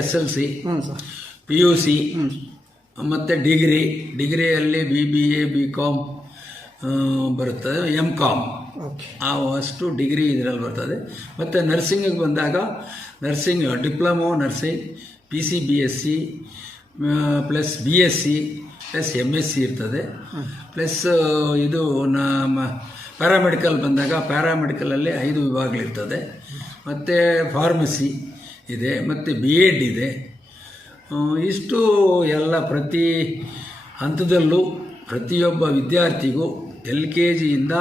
S L C ಹ್ಞೂ sir. P U C ಮತ್ತು degree. ಡಿಗ್ರಿಯಲ್ಲಿ B B A B com ಬರುತ್ತದೆ M com. ಆ ಅಷ್ಟು ಡಿಗ್ರಿ ಇದರಲ್ಲಿ ಬರ್ತದೆ. ಮತ್ತು ನರ್ಸಿಂಗಿಗೆ ಬಂದಾಗ nursing diploma nursing P C B S C plus B S C plus M S C ಇರ್ತದೆ. ಪ್ಲಸ್ ಇದು ನಮ್ಮ ಪ್ಯಾರಾಮೆಡಿಕಲ್ ಬಂದಾಗ ಪ್ಯಾರಾಮೆಡಿಕಲಲ್ಲಿ ಐದು ವಿಭಾಗಗಳಿರ್ತದೆ. ಮತ್ತು ಫಾರ್ಮಸಿ ಇದೆ, ಮತ್ತು ಬಿ ಎಡ್ ಇದೆ ಇಷ್ಟು ಎಲ್ಲ ಪ್ರತಿ ಹಂತದಲ್ಲೂ ಪ್ರತಿಯೊಬ್ಬ ವಿದ್ಯಾರ್ಥಿಗೂ ಎಲ್ ಕೆ ಜಿಯಿಂದ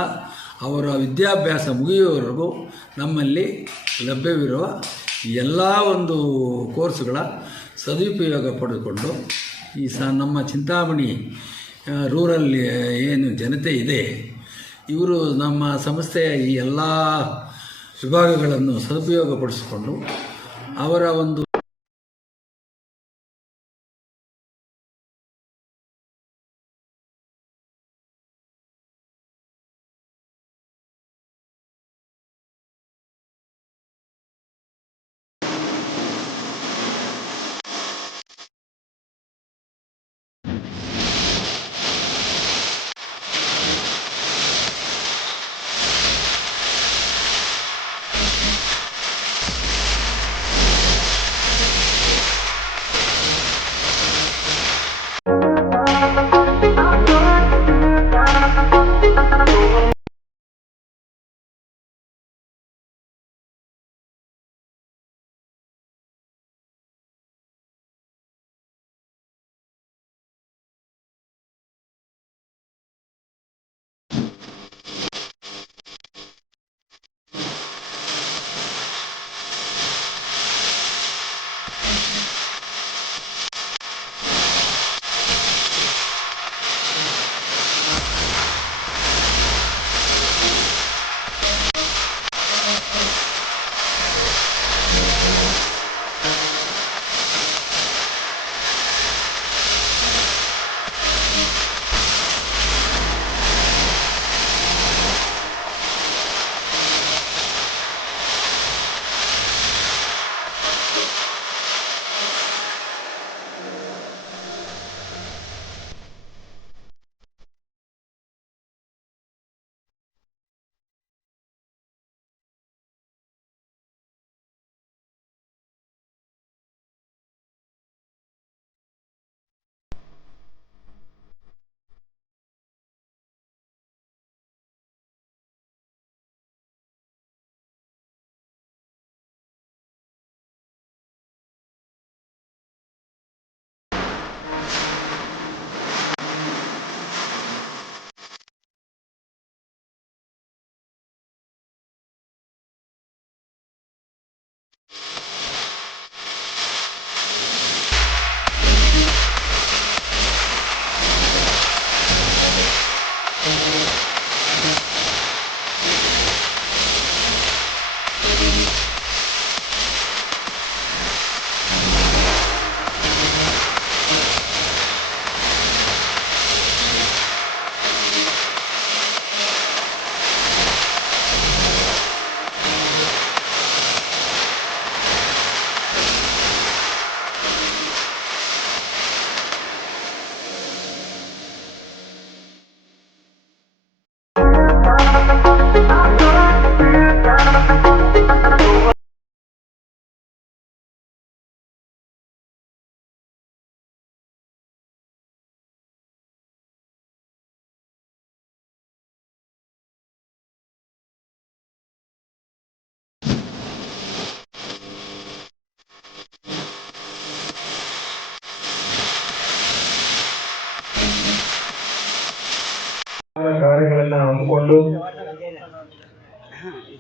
ಅವರ ವಿದ್ಯಾಭ್ಯಾಸ ಮುಗಿಯುವವರೆಗೂ ನಮ್ಮಲ್ಲಿ ಲಭ್ಯವಿರುವ ಎಲ್ಲ ಒಂದು ಕೋರ್ಸುಗಳ ಸದುಪಯೋಗ ಪಡೆದುಕೊಂಡು ಈ ಸ ನಮ್ಮ ಚಿಂತಾಮಣಿ ರೂರಲ್ ಏನು ಜನತೆ ಇದೆ, ಇವರು ನಮ್ಮ ಸಂಸ್ಥೆಯ ಈ ಎಲ್ಲ ವಿಭಾಗಗಳನ್ನು ಸದುಪಯೋಗಪಡಿಸಿಕೊಂಡು ಅವರ ಒಂದು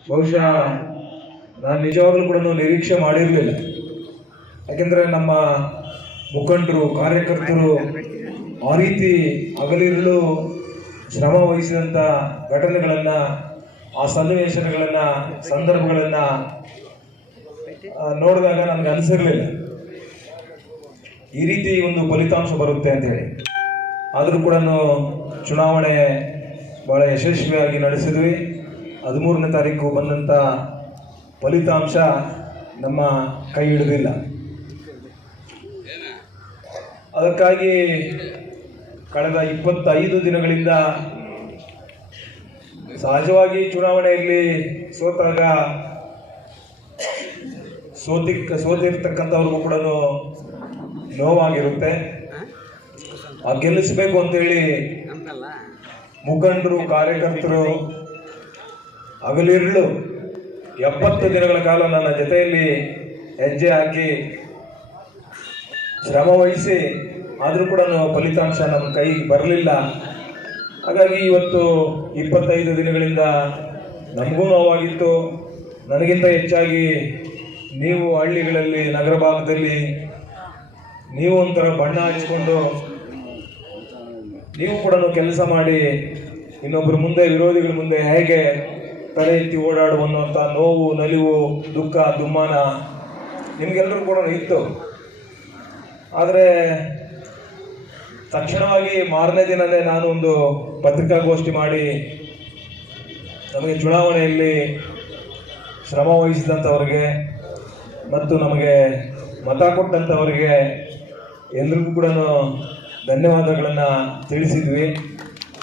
ಬಹುಶಃ ನಾನು ನಿಜವಾಗ್ಲೂ ಕೂಡ ನಿರೀಕ್ಷೆ ಮಾಡಿರಲಿಲ್ಲ. ಯಾಕೆಂದರೆ ನಮ್ಮ ಮುಖಂಡರು, ಕಾರ್ಯಕರ್ತರು ಆ ರೀತಿ ಹಗಲಿರಲು ಶ್ರಮ ವಹಿಸಿದಂಥ ಘಟನೆಗಳನ್ನು, ಆ ಸನ್ನಿವೇಶಗಳನ್ನು, ಸಂದರ್ಭಗಳನ್ನು ನೋಡಿದಾಗ ನನಗೆ ಅನಿಸಿರಲಿಲ್ಲ. ಈ ರೀತಿ ಒಂದು ಫಲಿತಾಂಶ ಬರುತ್ತೆ ಅಂತ ಹೇಳಿ ಆದರೂ ಕೂಡ ಚುನಾವಣೆ ಭಾಳ ಯಶಸ್ವಿಯಾಗಿ ನಡೆಸಿದ್ವಿ. ಹದಿಮೂರನೇ ತಾರೀಕು ಬಂದಂಥ ಫಲಿತಾಂಶ ನಮ್ಮ ಕೈ ಹಿಡಿದಿಲ್ಲ. ಅದಕ್ಕಾಗಿ ಕಳೆದ ಇಪ್ಪತ್ತೈದು ದಿನಗಳಿಂದ ಸಹಜವಾಗಿ ಚುನಾವಣೆಯಲ್ಲಿ ಸೋತಾಗ ಸೋತಿ ಸೋತಿರ್ತಕ್ಕಂಥವ್ರಿಗೂ ಕೂಡ ನೋವಾಗಿರುತ್ತೆ. ಆ ಗೆಲ್ಲಿಸಬೇಕು ಅಂತೇಳಿ ಮುಖಂಡರು, ಕಾರ್ಯಕರ್ತರು ಹಗಲಿರುಳು ಎಪ್ಪತ್ತು ದಿನಗಳ ಕಾಲ ನನ್ನ ಜೊತೆಯಲ್ಲಿ ಹೆಜ್ಜೆ ಹಾಕಿ ಶ್ರಮ ವಹಿಸಿ, ಆದರೂ ಕೂಡ ಫಲಿತಾಂಶ ನಮ್ಮ ಕೈಗೆ ಬರಲಿಲ್ಲ. ಹಾಗಾಗಿ ಇವತ್ತು ಇಪ್ಪತ್ತೈದು ದಿನಗಳಿಂದ ನಮಗೂ ನೋವಾಗಿತ್ತು. ನನಗಿಂತ ಹೆಚ್ಚಾಗಿ ನೀವು ಹಳ್ಳಿಗಳಲ್ಲಿ, ನಗರ ಭಾಗದಲ್ಲಿ ನೀವು ಒಂಥರ ಬಣ್ಣ ಹಚ್ಕೊಂಡು ನೀವು ಕೂಡ ಕೆಲಸ ಮಾಡಿ ಇನ್ನೊಬ್ಬರ ಮುಂದೆ, ವಿರೋಧಿಗಳ ಮುಂದೆ ಹೇಗೆ ತಲೆ ಎತ್ತಿ ಓಡಾಡುವಂಥ ನೋವು, ನಲಿವು, ದುಃಖ, ದುಮ್ಮಾನ ನಿಮಗೆಲ್ಲರೂ ಕೂಡ ಇತ್ತು. ಆದರೆ ತಕ್ಷಣವಾಗಿ ಮಾರನೇ ದಿನವೇ ನಾನು ಒಂದು ಪತ್ರಿಕಾಗೋಷ್ಠಿ ಮಾಡಿ ನಮಗೆ ಚುನಾವಣೆಯಲ್ಲಿ ಶ್ರಮ ವಹಿಸಿದಂಥವ್ರಿಗೆ ಮತ್ತು ನಮಗೆ ಮತ ಕೊಟ್ಟಂಥವರಿಗೆ ಎಲ್ರಿಗೂ ಕೂಡ ಧನ್ಯವಾದಗಳನ್ನು ತಿಳಿಸಿದ್ವಿ.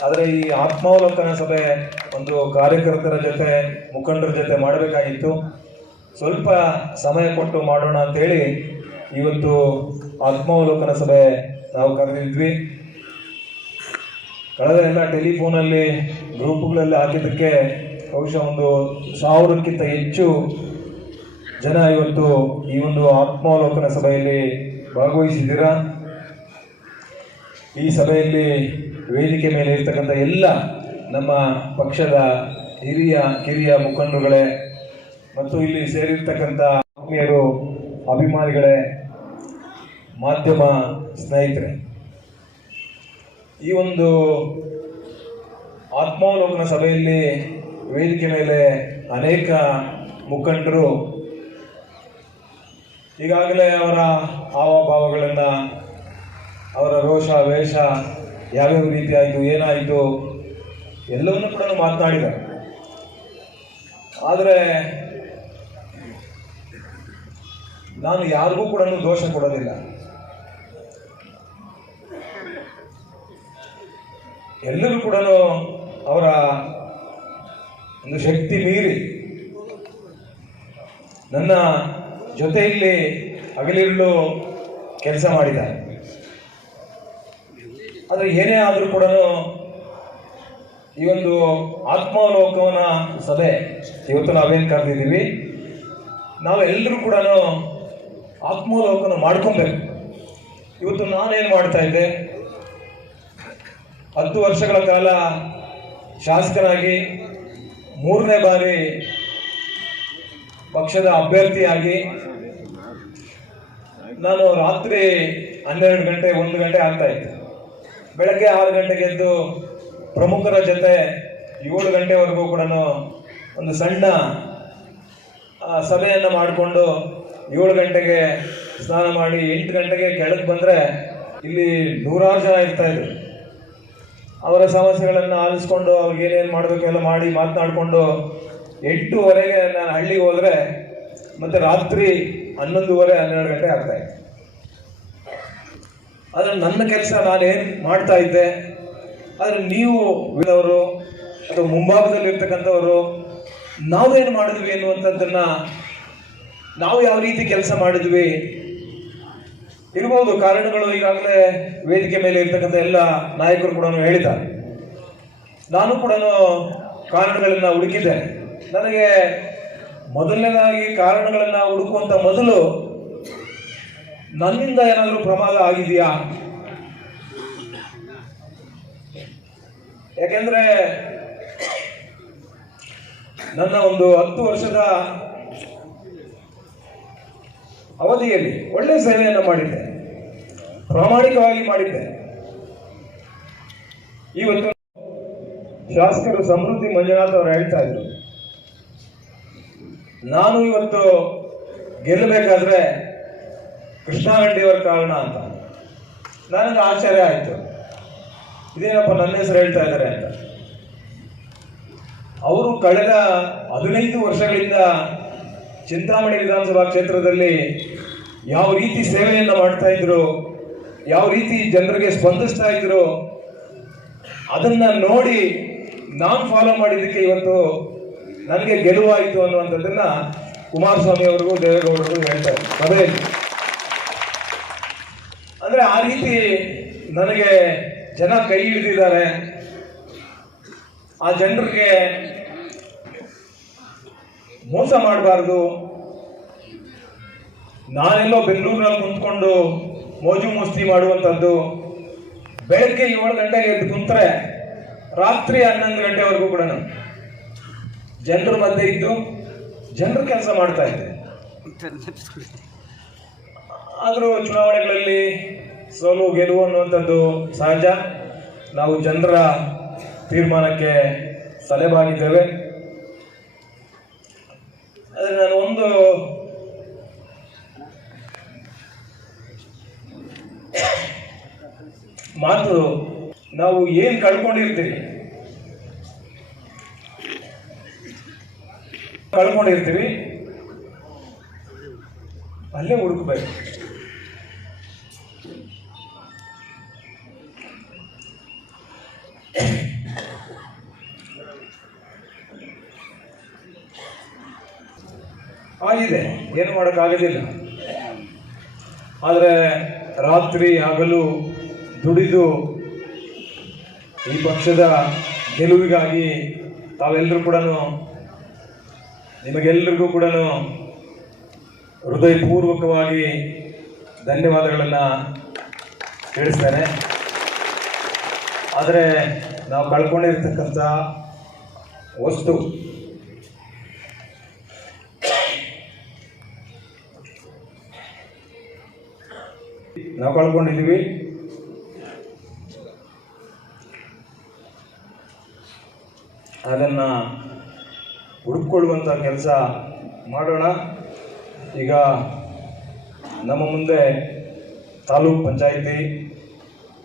ಆದರೆ ಈ ಆತ್ಮಾವಲೋಕನ ಸಭೆ ಒಂದು ಕಾರ್ಯಕರ್ತರ ಜೊತೆ, ಮುಖಂಡರ ಜೊತೆ ಮಾಡಬೇಕಾಗಿತ್ತು. ಸ್ವಲ್ಪ ಸಮಯ ಕೊಟ್ಟು ಮಾಡೋಣ ಅಂತೇಳಿ ಇವತ್ತು ಆತ್ಮಾವಲೋಕನ ಸಭೆ ನಾವು ಕರೆದಿದ್ವಿ. ಕಳೆದ ಎಲ್ಲ ಟೆಲಿಫೋನಲ್ಲಿ ಗ್ರೂಪ್ಗಳಲ್ಲಿ ಹಾಕಿದ್ದಕ್ಕೆ ಬಹುಶಃ ಒಂದು ಸಾವಿರಕ್ಕಿಂತ ಹೆಚ್ಚು ಜನ ಇವತ್ತು ಈ ಒಂದು ಆತ್ಮಾವಲೋಕನ ಸಭೆಯಲ್ಲಿ ಭಾಗವಹಿಸಿದ್ದೀರಾ? ಈ ಸಭೆಯಲ್ಲಿ ವೇದಿಕೆ ಮೇಲೆ ಇರ್ತಕ್ಕಂಥ ಎಲ್ಲ ನಮ್ಮ ಪಕ್ಷದ ಹಿರಿಯ, ಕಿರಿಯ ಮುಖಂಡರುಗಳೇ ಮತ್ತು ಇಲ್ಲಿ ಸೇರಿರ್ತಕ್ಕಂಥ ಆತ್ಮೀಯರು, ಅಭಿಮಾನಿಗಳೇ, ಮಾಧ್ಯಮ ಸ್ನೇಹಿತರೆ, ಈ ಒಂದು ಆತ್ಮಾವಲೋಕನ ಸಭೆಯಲ್ಲಿ ವೇದಿಕೆ ಮೇಲೆ ಅನೇಕ ಮುಖಂಡರು ಈಗಾಗಲೇ ಅವರ ಹಾವಭಾವಗಳನ್ನು ಅವರ ರೋಷ, ವೇಷ, ಯಾವ್ಯಾವ ರೀತಿ ಆಯಿತು ಏನಾಯಿತು, ಎಲ್ಲವನ್ನು ಕೂಡ ಮಾತನಾಡಿದ್ದಾರೆ. ಆದರೆ, ನಾನು ಯಾರಿಗೂ ಕೂಡ ದೋಷ ಕೊಡೋದಿಲ್ಲ. ಎಲ್ಲರೂ ಕೂಡ ಅವರ ಒಂದು ಶಕ್ತಿ ಮೀರಿ, ನನ್ನ ಜೊತೆಯಲ್ಲಿ ಹಗಲಿರುಳು ಕೆಲಸ ಮಾಡಿದ್ದಾರೆ. ಆದರೆ ಏನೇ ಆದರೂ ಕೂಡ ಈ ಒಂದು ಆತ್ಮಾವಲೋಕನ ಸಭೆ, ಇವತ್ತು ನಾವೇನು ಕರೆದಿದ್ದೀವಿ, ನಾವೆಲ್ಲರೂ ಕೂಡ ಆತ್ಮಾವಲೋಕನ ಮಾಡ್ಕೊಬೇಕು. ಇವತ್ತು ನಾನೇನು ಮಾಡ್ತಾ ಇದ್ದೆ? ಹತ್ತು ವರ್ಷಗಳ ಕಾಲ ಶಾಸಕರಾಗಿ ಮೂರನೇ ಬಾರಿ ಪಕ್ಷದ ಅಭ್ಯರ್ಥಿಯಾಗಿ ನಾನು ರಾತ್ರಿ ಹನ್ನೆರಡು ಗಂಟೆ, ಒಂದು ಗಂಟೆ ಆಗ್ತಾ ಇತ್ತು ಬೆಳಗ್ಗೆ ಆರು ಗಂಟೆಗೆ ಎದ್ದು ಪ್ರಮುಖರ ಜೊತೆ ಏಳು ಗಂಟೆವರೆಗೂ ಕೂಡ ಒಂದು ಸಣ್ಣ ಸಭೆಯನ್ನು ಮಾಡಿಕೊಂಡು ಏಳು ಗಂಟೆಗೆ ಸ್ನಾನ ಮಾಡಿ ಎಂಟು ಗಂಟೆಗೆ ಕೆಳಗೆ ಬಂದರೆ ಇಲ್ಲಿ ನೂರಾರು ಜನ ಇರ್ತಾಯಿದ್ರು ಅವರ ಸಮಸ್ಯೆಗಳನ್ನು ಆಲಿಸ್ಕೊಂಡು ಅವ್ರಿಗೆ ಏನೇನು ಮಾಡಬೇಕು ಎಲ್ಲ ಮಾಡಿ ಮಾತನಾಡಿಕೊಂಡು ಎಂಟೂವರೆಗೆ ನಾನು ಹಳ್ಳಿಗೆ ಹೋದರೆ ಮತ್ತು ರಾತ್ರಿ ಹನ್ನೊಂದುವರೆ, ಹನ್ನೆರಡು ಗಂಟೆ ಆಗ್ತಾ ಇತ್ತು. ಆದರೆ ನನ್ನ ಕೆಲಸ ನಾನೇನು ಮಾಡ್ತಾ ಇದ್ದೆ, ಆದರೆ ನೀವು ಅವರು ಅಥವಾ ಮುಂಭಾಗದಲ್ಲಿರ್ತಕ್ಕಂಥವರು ನಾವೇನು ಮಾಡಿದ್ವಿ ಅನ್ನುವಂಥದ್ದನ್ನು ನಾವು ಯಾವ ರೀತಿ ಕೆಲಸ ಮಾಡಿದ್ವಿ ಇರ್ಬೋದು, ಕಾರಣಗಳು ಈಗಾಗಲೇ ವೇದಿಕೆ ಮೇಲೆ ಇರ್ತಕ್ಕಂಥ ಎಲ್ಲ ನಾಯಕರು ಕೂಡ ಹೇಳಿದ್ದಾರೆ. ನಾನು ಕೂಡ ಕಾರಣಗಳನ್ನು ಹುಡುಕಿದ್ದೇನೆ. ನನಗೆ ಮೊದಲನೇದಾಗಿ ಕಾರಣಗಳನ್ನು ಹುಡುಕುವಂತ ಮೊದಲು ನನ್ನಿಂದ ಏನಾದರೂ ಪ್ರಮಾದ ಆಗಿದೆಯಾ? ಯಾಕೆಂದ್ರೆ ನನ್ನ ಒಂದು ಹತ್ತು ವರ್ಷದ ಅವಧಿಯಲ್ಲಿ ಒಳ್ಳೆ ಸೇವೆಯನ್ನು ಮಾಡಿದ್ದೆ. ಪ್ರಾಮಾಣಿಕವಾಗಿ ಮಾಡಿದ್ದೆ. ಇವತ್ತು ಶಾಸಕರು ಸಮೃದ್ಧಿ ಮಂಜುನಾಥ್ ಅವರು ಹೇಳ್ತಾ ಇದ್ರು. ನಾನು ಇವತ್ತು ಗೆಲ್ಲಬೇಕಾದ್ರೆ ಕೃಷ್ಣಾರೆಡ್ಡಿಯವರ ಕಾರಣ ಅಂತ. ನನಗೆ ಆಶ್ಚರ್ಯ ಆಯಿತು. ಇದೇನಪ್ಪ ನನ್ನ ಹೆಸರು ಹೇಳ್ತಾ ಇದ್ದಾರೆ ಅಂತ. ಅವರು ಕಳೆದ ಹದಿನೈದು ವರ್ಷಗಳಿಂದ ಚಿಂತಾಮಣಿ ವಿಧಾನಸಭಾ ಕ್ಷೇತ್ರದಲ್ಲಿ ಯಾವ ರೀತಿ ಸೇವೆಯನ್ನು ಮಾಡ್ತಾ ಇದ್ರು, ಯಾವ ರೀತಿ ಜನರಿಗೆ ಸ್ಪಂದಿಸ್ತಾ ಇದ್ರು, ಅದನ್ನ ನೋಡಿ ನಾನು ಫಾಲೋ ಮಾಡಿದ್ದಕ್ಕೆ ಇವತ್ತು ನನಗೆ ಗೆಲುವಾಯಿತು ಅನ್ನುವಂಥದ್ದನ್ನ ಕುಮಾರಸ್ವಾಮಿ ಅವರಿಗೂ ದೇವೇಗೌಡರಿಗೂ ಹೇಳ್ತಾರೆ ಸಭೆಯಲ್ಲಿ ಅಂದ್ರೆ ಆ ರೀತಿ ನನಗೆ ಜನ ಕೈ ಹಿಡಿದಿದ್ದಾರೆ. ಆ ಜನರಿಗೆ ಮೋಸ ಮಾಡಬಾರ್ದು. ನಾನೆಲ್ಲೋ ಬೆಂಗಳೂರಿನಲ್ಲಿ ಕುಂತ್ಕೊಂಡು ಮೋಜು ಮೋಸ್ತಿ ಮಾಡುವಂಥದ್ದು. ಬೆಳಗ್ಗೆ ಏಳು ಗಂಟೆಗೆ ಎದ್ದು ಕುಂತ್ರೆ ರಾತ್ರಿ ಹನ್ನೊಂದು ಗಂಟೆವರೆಗೂ ಕೂಡ ನಾನು ಜನರ ಮಧ್ಯೆ ಇದ್ದು ಜನರು ಕೆಲಸ ಮಾಡ್ತಾ ಇದ್ದೆ. ಆದರೂ ಚುನಾವಣೆಗಳಲ್ಲಿ ಸೋಲು ಗೆಲುವು ಅನ್ನುವಂಥದ್ದು ಸಹಜ. ನಾವು ಜನರ ತೀರ್ಮಾನಕ್ಕೆ ತಲೆಬಾಗಿದ್ದೇವೆ ಆದರೆ ನಾನು ಒಂದು ಮಾತು, ನಾವು ಏನು ಕಳ್ಕೊಂಡಿರ್ತೀವಿ ಕಳ್ಕೊಂಡಿರ್ತೀವಿ. ಅಲ್ಲೇ ಹುಡುಕ್ಬೇಕು ಆಗಿದೆ ಏನು ಮಾಡೋಕ್ಕಾಗೋದಿಲ್ಲ ಆದರೆ ರಾತ್ರಿ ಹಗಲು ದುಡಿದು ಈ ಪಕ್ಷದ ಗೆಲುವಿಗಾಗಿ ತಾವೆಲ್ಲರೂ ಕೂಡ ನಿಮಗೆಲ್ಲರಿಗೂ ಕೂಡ ಹೃದಯಪೂರ್ವಕವಾಗಿ ಧನ್ಯವಾದಗಳನ್ನು ತಿಳಿಸ್ತೇನೆ. ಆದರೆ ನಾವು ಕಳ್ಕೊಂಡಿರ್ತಕ್ಕಂಥ ವಸ್ತು ನಾವು ಕಳ್ಕೊಂಡಿದ್ದೀವಿ. ಅದನ್ನು ಹುಡುಕೊಳ್ಳುವಂಥ ಕೆಲಸ ಮಾಡೋಣ. ಈಗ ನಮ್ಮ ಮುಂದೆ ತಾಲೂಕ್ ಪಂಚಾಯಿತಿ,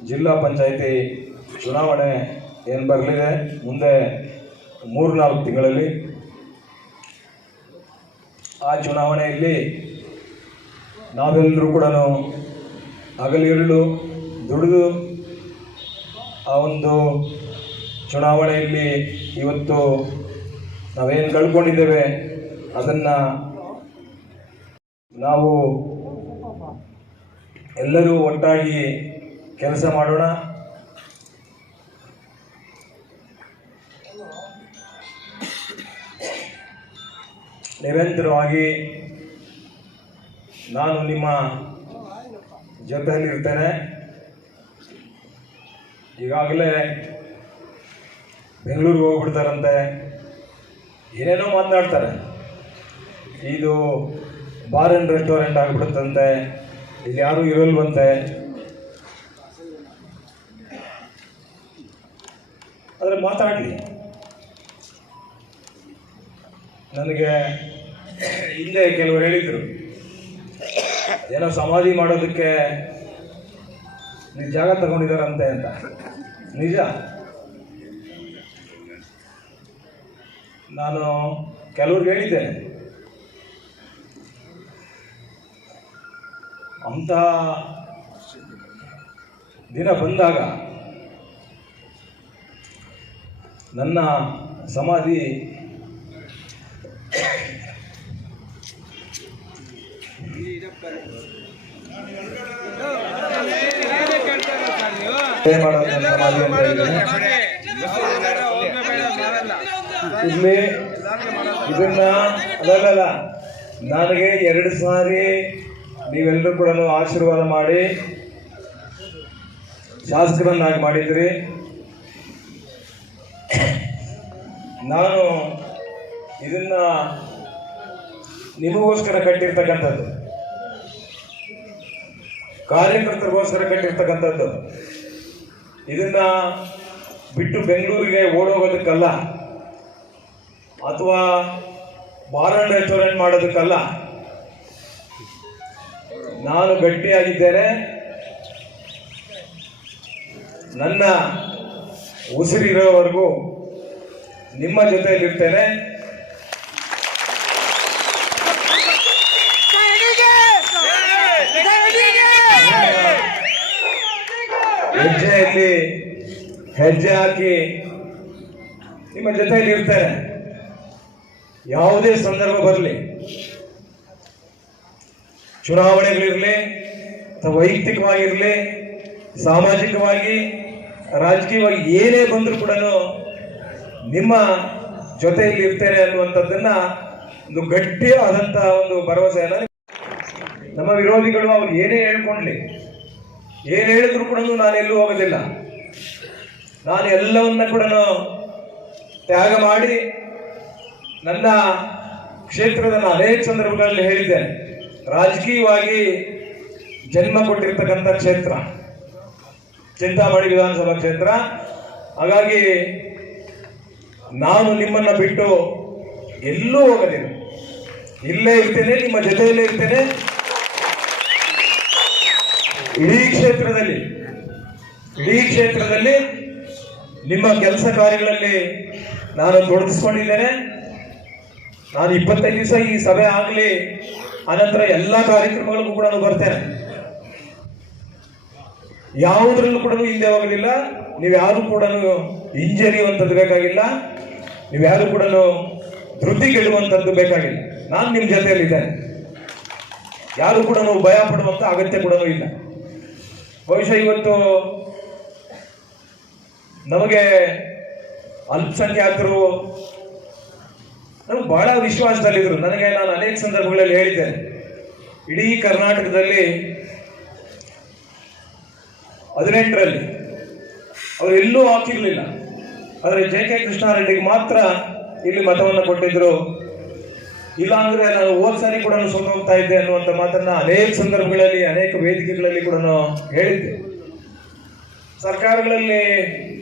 ಜಿಲ್ಲಾ ಪಂಚಾಯಿತಿ ಚುನಾವಣೆ ಏನು ಬರಲಿದೆ ಮುಂದೆ ಮೂರ್ನಾಲ್ಕು ತಿಂಗಳಲ್ಲಿ. ಆ ಚುನಾವಣೆಯಲ್ಲಿ ನಾವೆಲ್ಲರೂ ಕೂಡ ಹಗಲಿರುಳು ದುಡಿದು ಆ ಒಂದು ಚುನಾವಣೆಯಲ್ಲಿ ಇವತ್ತು ನಾವೇನು ಕಳ್ಕೊಂಡಿದ್ದೇವೆ ಅದನ್ನು ನಾವು ಎಲ್ಲರೂ ಒಟ್ಟಾಗಿ ಕೆಲಸ ಮಾಡೋಣ. ನಿರಂತರವಾಗಿ ನಾನು ನಿಮ್ಮ ಜೊತೆಯಲ್ಲಿರ್ತೇನೆ ಈಗಾಗಲೇ ಬೆಂಗಳೂರಿಗೆ ಹೋಗ್ಬಿಡ್ತಾರಂತೆ. ಏನೇನೋ ಮಾತನಾಡ್ತಾರೆ ಇದು ಬಾರ್ ಆ್ಯಂಡ್ ರೆಸ್ಟೋರೆಂಟ್ ಆಗಿಬಿಡುತ್ತಂತೆ. ಇಲ್ಲಿ ಯಾರೂ ಇರಲ್ವಂತೆ. ಆದರೆ ಮಾತಾಡಲಿ. ನನಗೆ ಹಿಂದೆ ಕೆಲವರು ಹೇಳಿದರು. ಏನೋ ಸಮಾಧಿ ಮಾಡೋದಕ್ಕೆ ನೀವು ಜಾಗ ತಗೊಂಡಿದ್ದಾರಂತೆ ಅಂತ. ನಿಜ? ನಾನು ಕೆಲವ್ರಿಗೆ ಹೇಳಿದ್ದೇನೆ. ಅಂಥ ದಿನ ಬಂದಾಗ ನನ್ನ ಸಮಾಧಿ ಇದನ್ನ ಅಲ್ಲಲ್ಲ ನನಗೆ ಎರಡು ಸಾರಿ ನೀವೆಲ್ಲರೂ ಕೂಡ ಆಶೀರ್ವಾದ ಮಾಡಿ, ಶಾಸಕರನ್ನಾಗಿ ಮಾಡಿದ್ರಿ. ನಾನು ಇದನ್ನ ನಿಮಗೋಸ್ಕರ ಕಟ್ಟಿರ್ತಕ್ಕಂಥದ್ದು. ಕಾರ್ಯಕರ್ತರಿಗೋಸ್ಕರ ಕಟ್ಟಿರ್ತಕ್ಕಂಥದ್ದು. ಇದನ್ನ ಬಿಟ್ಟು ಬೆಂಗಳೂರಿಗೆ ಓಡೋಗೋದಕ್ಕಲ್ಲ, ಅಥವಾ ಬಾರ್ ರೆಸ್ಟೋರೆಂಟ್ ಮಾಡೋದಕ್ಕಲ್ಲ. ನಾನು ಗಟ್ಟಿಯಾಗಿದ್ದೇನೆ. ನನ್ನ ಉಸಿರಿರೋವರೆಗೂ ನಿಮ್ಮ ಜೊತೆಯಲ್ಲಿರ್ತೇನೆ. ಹಾದಿಯಲ್ಲಿ ಹೆಜ್ಜೆ ಹಾಕಿ ನಿಮ್ಮ ಜೊತೆಯಲ್ಲಿ ಇರ್ತಾರೆ. ಯಾವುದೇ ಸಂದರ್ಭ ಬರಲಿ. ಚುನಾವಣೆಗಳಿರಲಿ ಅಥವಾ ವೈಯಕ್ತಿಕವಾಗಿರಲಿ, ಸಾಮಾಜಿಕವಾಗಿ, ರಾಜಕೀಯವಾಗಿ ಏನೇ ಬಂದರೂ ಕೂಡ ನಿಮ್ಮ ಜೊತೆಯಲ್ಲಿ ಇರ್ತೇನೆ ಅನ್ನುವಂಥದ್ದನ್ನ ಒಂದು ಗಟ್ಟಿಯಾದಂಥ ಒಂದು ಭರವಸೆಯನ್ನು ನಮ್ಮ ವಿರೋಧಿಗಳು ಅವ್ರು ಏನೇ ಹೇಳ್ಕೊಂಡ್ಲಿ. ಏನ್ ಹೇಳಿದ್ರು ಕೂಡ ನಾನು ಎಲ್ಲೂ ಹೋಗೋದಿಲ್ಲ. ನಾನು ಎಲ್ಲವನ್ನ ಕೂಡ ತ್ಯಾಗ ಮಾಡಿ ನನ್ನ ಕ್ಷೇತ್ರದ ನಾನು ಅನೇಕ ಸಂದರ್ಭಗಳಲ್ಲಿ ಹೇಳಿದ್ದೇನೆ. ರಾಜಕೀಯವಾಗಿ ಜನ್ಮ ಕೊಟ್ಟಿರ್ತಕ್ಕಂಥ ಕ್ಷೇತ್ರ, ಚಿಂತಾಮಣಿ ವಿಧಾನಸಭಾ ಕ್ಷೇತ್ರ. ಹಾಗಾಗಿ ನಾನು ನಿಮ್ಮನ್ನ ಬಿಟ್ಟು ಎಲ್ಲೂ ಹೋಗಲಿಲ್ಲ ಇಲ್ಲೇ ಇರ್ತೇನೆ, ನಿಮ್ಮ ಜೊತೆಯಲ್ಲೇ ಇರ್ತೇನೆ. ಇಡೀ ಕ್ಷೇತ್ರದಲ್ಲಿ ಇಡೀ ಕ್ಷೇತ್ರದಲ್ಲಿ ನಿಮ್ಮ ಕೆಲಸ ಕಾರ್ಯಗಳಲ್ಲಿ ನಾನು ತೊಡಗಿಸ್ಕೊಂಡಿದ್ದೇನೆ. ನಾನು ಇಪ್ಪತ್ತೈದು ದಿವಸ ಈ ಸಭೆ ಆಗಲಿ ಅನಂತರ ಎಲ್ಲ ಕಾರ್ಯಕ್ರಮಗಳಿಗೂ ಕೂಡ ನಾನು ಬರ್ತೇನೆ. ಯಾವುದ್ರಲ್ಲೂ ಕೂಡ ಹಿಂದೆ ನೀವು ಯಾರು ಕೂಡ ಹಿಂಜರಿಯುವಂಥದ್ದು ಬೇಕಾಗಿಲ್ಲ. ನೀವು ಯಾರು ಕೂಡ ಧೃತಿಗೆಡುವಂಥದ್ದು ಬೇಕಾಗಿಲ್ಲ. ನಾನು ನಿಮ್ಮ ಜೊತೆಯಲ್ಲಿದ್ದೇನೆ. ಯಾರು ಕೂಡ ಭಯ ಪಡುವಂಥ ಅಗತ್ಯ ಕೂಡ ಇಲ್ಲ. ಬಹುಶಃ ಇವತ್ತು ನಮಗೆ ಅಲ್ಪಸಂಖ್ಯಾತರು, ನಮ್ಗೆ ಬಹಳ ವಿಶ್ವಾಸದಲ್ಲಿದ್ದರು. ನನಗೆ ನಾನು ಅನೇಕ ಸಂದರ್ಭಗಳಲ್ಲಿ ಹೇಳಿದ್ದೇನೆ. ಇಡೀ ಕರ್ನಾಟಕದಲ್ಲಿ ಹದಿನೆಂಟರಲ್ಲಿ ಅವರು ಎಲ್ಲೂ ಹಾಕಿರ್ಲಿಲ್ಲ. ಆದರೆ ಜೆ ಕೆ ಕೃಷ್ಣಾರೆಡ್ಡಿಗೆ ಮಾತ್ರ ಇಲ್ಲಿ ಮತವನ್ನು ಕೊಟ್ಟಿದ್ರು. ಇಲ್ಲಾಂದ್ರೆ ನಾನು ಹೋದ್ ಸಾರಿ ಕೂಡ ಸೋತು ಹೋಗ್ತಾ ಇದ್ದೆ ಅನ್ನುವಂಥ ಮಾತನ್ನ ಅನೇಕ ಸಂದರ್ಭಗಳಲ್ಲಿ, ಅನೇಕ ವೇದಿಕೆಗಳಲ್ಲಿ ಕೂಡ ಹೇಳಿದ್ದೆ. ಸರ್ಕಾರಗಳಲ್ಲಿ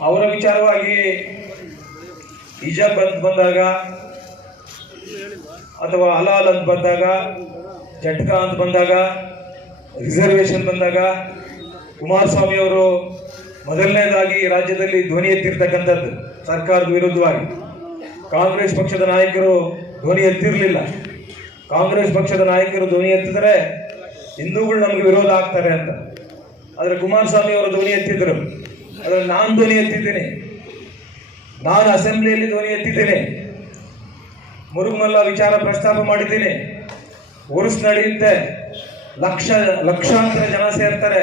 ಅವರ ವಿಚಾರವಾಗಿ ಹಿಜಾಬ್ ಅಂತ ಬಂದಾಗ ಅಥವಾ ಹಲಾಲ್ ಅಂತ ಬಂದಾಗ, ಜಟ್ಕ ಅಂತ ಬಂದಾಗ ರಿಸರ್ವೇಶನ್ ಬಂದಾಗ ಕುಮಾರಸ್ವಾಮಿ ಅವರು ಮೊದಲನೇದಾಗಿ ರಾಜ್ಯದಲ್ಲಿ ಧ್ವನಿ ಎತ್ತಿರ್ತಕ್ಕಂಥದ್ದು ಸರ್ಕಾರದ ವಿರುದ್ಧವಾಗಿ. ಕಾಂಗ್ರೆಸ್ ಪಕ್ಷದ ನಾಯಕರು ಧ್ವನಿ ಎತ್ತಿರಲಿಲ್ಲ. ಕಾಂಗ್ರೆಸ್ ಪಕ್ಷದ ನಾಯಕರು ಧ್ವನಿ ಎತ್ತಿದರೆ ಹಿಂದೂಗಳು ನಮಗೆ ವಿರೋಧ ಆಗ್ತಾರೆ ಅಂತ. ಆದರೆ ಕುಮಾರಸ್ವಾಮಿ ಅವರು ಧ್ವನಿ ಎತ್ತಿದ್ರು. ಆದರೆ ನಾನು ಧ್ವನಿ ಎತ್ತಿದ್ದೀನಿ. ನಾನು ಅಸೆಂಬ್ಲಿಯಲ್ಲಿ ಧ್ವನಿ ಎತ್ತಿದ್ದೀನಿ. ಮುರುಗಮಲ್ಲ ವಿಚಾರ ಪ್ರಸ್ತಾಪ ಮಾಡಿದ್ದೀನಿ. ಉರುಸ್ ನಡೆಯುತ್ತೆ. ಲಕ್ಷ, ಲಕ್ಷಾಂತರ ಜನ ಸೇರ್ತಾರೆ.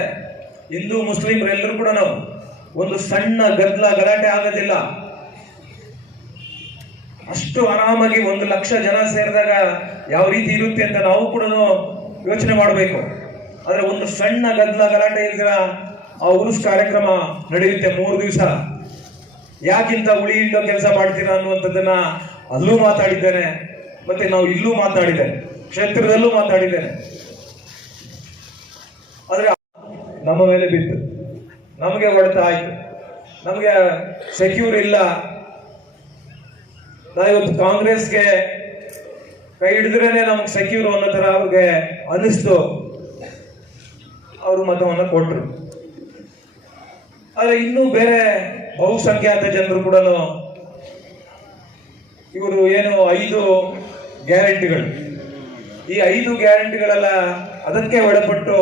ಹಿಂದೂ, ಮುಸ್ಲಿಮರೆಲ್ಲರೂ ಕೂಡ ನಾವು. ಒಂದು ಸಣ್ಣ ಗದ್ದಲ ಗಲಾಟೆ ಆಗೋದಿಲ್ಲ. ಅಷ್ಟು ಆರಾಮಾಗಿ ಒಂದು ಲಕ್ಷ ಜನ ಸೇರಿದಾಗ ಯಾವ ರೀತಿ ಇರುತ್ತೆ ಅಂತ ನಾವು ಕೂಡ ಯೋಚನೆ ಮಾಡಬೇಕು. ಆದರೆ ಒಂದು ಸಣ್ಣ ಗದ್ದಲ ಗಲಾಟೆ ಇಲ್ದಿರ ಆ ಉರುಸ್ ಕಾರ್ಯಕ್ರಮ ನಡೆಯುತ್ತೆ ಮೂರು ದಿವಸ. ಯಾಕಿಂತ ಉಳಿ ಇಡೋ ಕೆಲಸ ಮಾಡ್ತೀರಾ ಅನ್ನುವಂಥದ್ದನ್ನ ಅಲ್ಲೂ ಮಾತಾಡಿದ್ದೇನೆ, ಮತ್ತೆ ನಾವು ಇಲ್ಲೂ ಮಾತಾಡಿದ್ದೇನೆ, ಕ್ಷೇತ್ರದಲ್ಲೂ ಮಾತಾಡಿದ್ದೇನೆ. ಆದರೆ ನಮ್ಮ ಮೇಲೆ ಬಿತ್ತು. ನಮಗೆ ಹೊಡೆತ ಆಯ್ತು. ನಮಗೆ ಸೆಕ್ಯೂರ್ ಇಲ್ಲ. ನಾ ಇವತ್ತು ಕಾಂಗ್ರೆಸ್ಗೆ ಕೈ ಹಿಡಿದ್ರೇನೆ ನಮ್ಗೆ ಸೆಕ್ಯೂರ್ ಅನ್ನೋ ಥರ ಅವ್ರಿಗೆ ಅನ್ನಿಸ್ತು. ಅವರು ಮತವನ್ನು ಕೊಟ್ಟರು ಆದರೆ ಇನ್ನೂ ಬೇರೆ ಬಹುಸಂಖ್ಯಾತ ಜನರು ಕೂಡ ಇವರು ಏನು ಐದು ಗ್ಯಾರಂಟಿಗಳು. ಈ ಐದು ಗ್ಯಾರಂಟಿಗಳೆಲ್ಲ ಅದಕ್ಕೆ ಒಳಪಟ್ಟು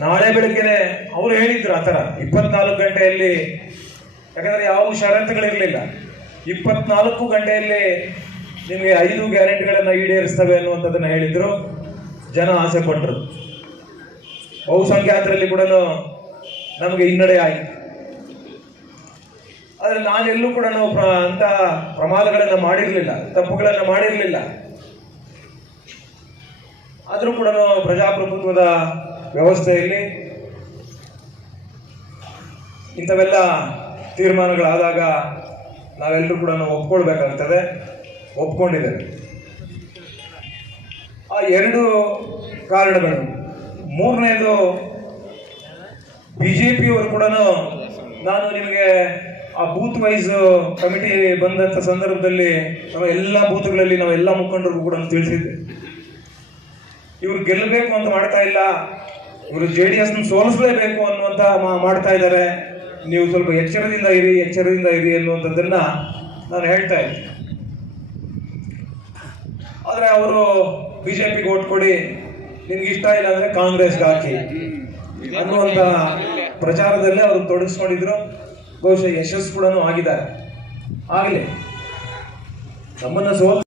ನಾಳೆ ಬೆಳಗ್ಗೆನೆ ಅವರು ಹೇಳಿದ್ರು ಆ ಥರ ಇಪ್ಪತ್ನಾಲ್ಕು ಗಂಟೆಯಲ್ಲಿ. ಯಾಕಂದರೆ ಯಾವ ಷರತ್ತುಗಳಿರಲಿಲ್ಲ ಇಪ್ಪತ್ನಾಲ್ಕು ಗಂಟೆಯಲ್ಲಿ ನಿಮಗೆ ಐದು ಗ್ಯಾರಂಟಿಗಳನ್ನು ಈಡೇರಿಸ್ತವೆ ಅನ್ನುವಂಥದ್ದನ್ನು ಹೇಳಿದ್ರು. ಜನ ಆಸೆ ಪಟ್ಟರು ಬಹುಸಂಖ್ಯಾತರಲ್ಲಿ ಕೂಡ ನಮಗೆ ಹಿನ್ನಡೆ ಆಯಿತು. ಆದರೆ ನಾನೆಲ್ಲೂ ಕೂಡ ನಾವು ಪ್ರ, ಅಂತ ಪ್ರಮಾದಗಳನ್ನು ಮಾಡಿರಲಿಲ್ಲ, ತಪ್ಪುಗಳನ್ನು ಮಾಡಿರಲಿಲ್ಲ. ಆದರೂ ಕೂಡ ಪ್ರಜಾಪ್ರಭುತ್ವದ ವ್ಯವಸ್ಥೆಯಲ್ಲಿ ಇಂಥವೆಲ್ಲ ತೀರ್ಮಾನಗಳಾದಾಗ ನಾವೆಲ್ಲರೂ ಕೂಡ ಒಪ್ಕೊಳ್ಬೇಕಾಗ್ತದೆ. ಒಪ್ಕೊಂಡಿದ್ದೇವೆ ಆ ಎರಡು ಕಾರಣಗಳು. ಮೂರನೇದು ಬಿ ಜೆ ಪಿಯವರು ಕೂಡ ನಾನು ನಿಮಗೆ ಆ ಬೂತ್ ವೈಸ್ ಕಮಿಟಿ ಬಂದಂಥ ಸಂದರ್ಭದಲ್ಲಿ ನಾವು ಎಲ್ಲ ಬೂತ್ಗಳಲ್ಲಿ ನಾವು ಎಲ್ಲ ಮುಖಂಡರಿಗೂ ಕೂಡ ತಿಳಿಸಿದ್ದೆ. ಇವರು ಗೆಲ್ಲಬೇಕು ಅಂತ ಮಾಡ್ತಾ ಇಲ್ಲ. ಇವರು ಜೆ ಡಿ ಎಸ್ನ ಸೋಲಿಸಲೇಬೇಕು ಅನ್ನುವಂಥ ಮಾಡ್ತಾ ಇದ್ದಾರೆ. ನೀವು ಸ್ವಲ್ಪ ಎಚ್ಚರದಿಂದ ಇರಿ ಎಚ್ಚರದಿಂದ ಇರಿ ಅನ್ನುವಂಥದ್ದನ್ನ ನಾನು ಹೇಳ್ತಾ ಇದ್ದೆ ಆದರೆ ಅವರು ಬಿಜೆಪಿಗೆ ಓಟ್ ಕೊಡಿ, ನಿಮ್ಗೆ ಇಷ್ಟ ಇಲ್ಲ ಅಂದ್ರೆ ಕಾಂಗ್ರೆಸ್ಗೆ ಹಾಕಿ ಅನ್ನುವಂತ ಪ್ರಚಾರದಲ್ಲಿ ಅವರು ತೊಡಗಿಸ್ಕೊಂಡಿದ್ರು. ಬಹುಶಃ ಯಶಸ್ಸು ಕೂಡ ಆಗಿದ್ದಾರೆ. ಆಗಲಿ. ನಮ್ಮನ್ನ ಸೋಲ್